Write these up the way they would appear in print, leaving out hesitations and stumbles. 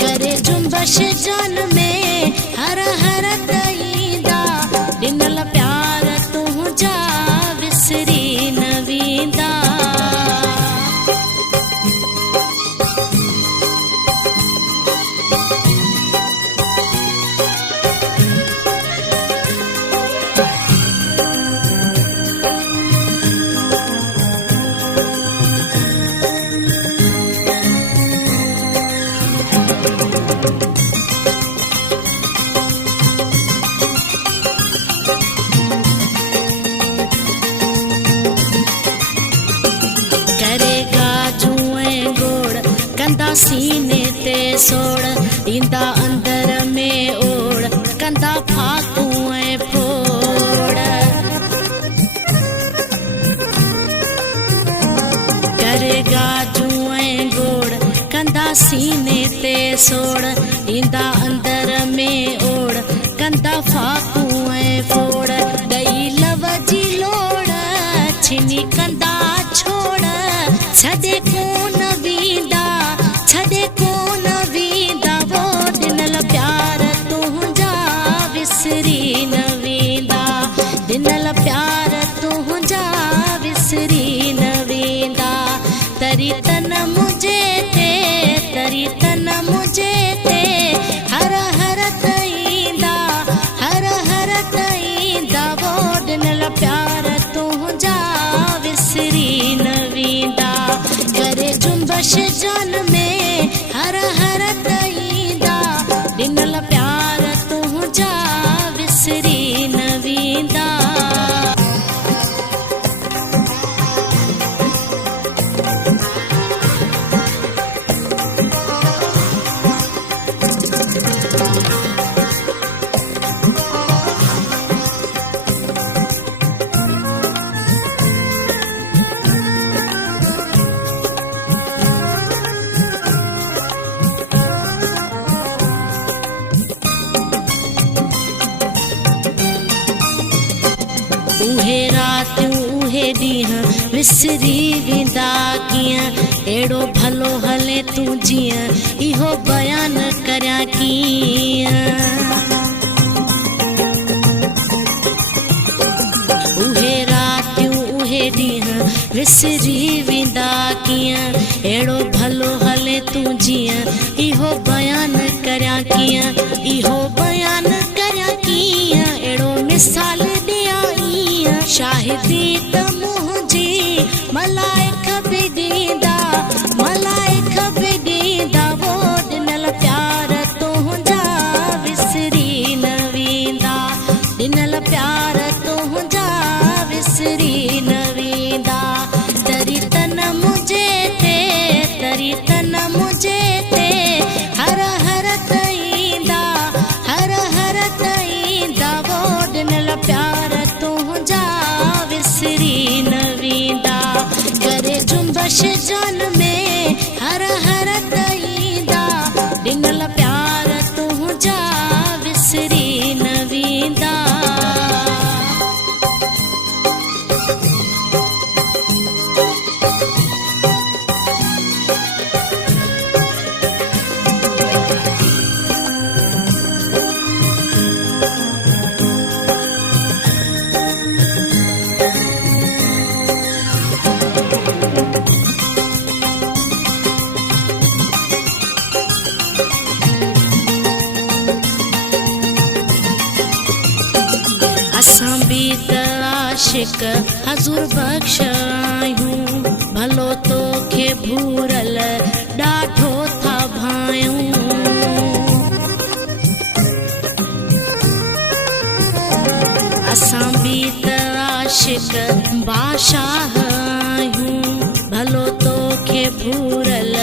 करे जुम्बश जान में हर हर दईंदा ॾिनल प्यार तुंहिंजा विसरी न वेंदा। कंदा सीने ते सोड़ ईंदा अंदर में ओड़ कंदा फाकू ऐं फोड़ करेगा जूं ऐं गोड़ कंदा सीने ते सोड़ ईंदा अंदर में ओड़ कंदा फाकू ऐं फोड़ ॾई लव जी लोड़ छिनी कंदा छोड़ छॾे कोन वेंदा छॾे कोन वेंदा वो ॾिनल प्यार तुंहिंजा विसरी न वेंदा ॾिनल प्यार तुंहिंजा विसरी न वेंदा। तरी तन मुझे ते तरी तन मुझे ते हर हर तईंदा हर हर तईंदा वो ॾिनल प्यार तुंहिंजा विसरी न वेंदा। करे जुम्बश जान में हर हर दईंदा ॾिनल प्यार तुंहिंजा विसरी न वेंदा। उहे रातियूं उहे ॾींहं विसरी वेंदा कीअं अहिड़ो भलो हले तूं जीअं इहो बयान करियां कीअं। उहे रातियूं उहे ॾींहं विसरी वेंदा कीअं अहिड़ो भलो हले तूं जीअं इहो बयान करियां कीअं इहो बयान करियां कीअं अहिड़ो मिसाल शाहिदी त मुंहिंजी मलाइक बि ॾींदा मलाइक बि ॾींदा वो ॾिनल प्यार तुंहिंजा विसरी न वेंदा ॾिनल प्यार तुंहिंजा विसरी न वेंदा। तरी तन मुझे ते तरी तन मुझे ते हर हर तईंदा हर हर तईंदा वो ॾिनल प्यार तुंहिंजा विसरी न वेंदा। करे जुम्बश जान में हर हर दईंदा ॾिनल प्यार तुंहिंजा विसरी न वेंदा। असां बि त आशिक हज़ूर बख़्श आहियूं भलो तोखे भूरल ॾाढो था भायूं। असां बि त आशिक बादशाह आहियूं भलो तोखे भूरल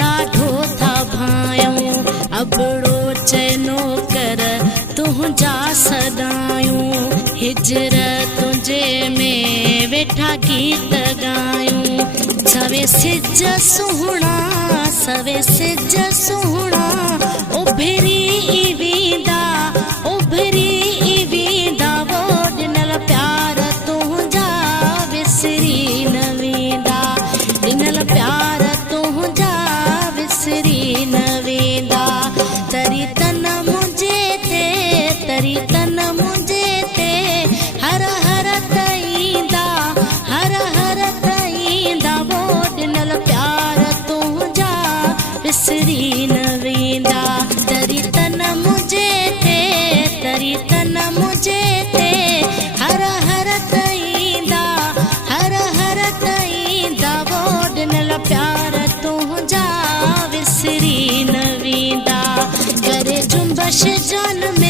ॾाढो था भायूं। अबड़ो चइनो कर तुंहिंजा सदायूं हिजर तुंहिंजे में वेठा गीत गायूं। सवे सिज सुहिणा सवे सिज सुहिणा उभरी वेंदा उभरी वेंदा वो ॾिनल प्यार तुंहिंजा विसरी न वेंदा ॾिनल प्यार तुंहिंजा विसरी न वेंदा। बस जान में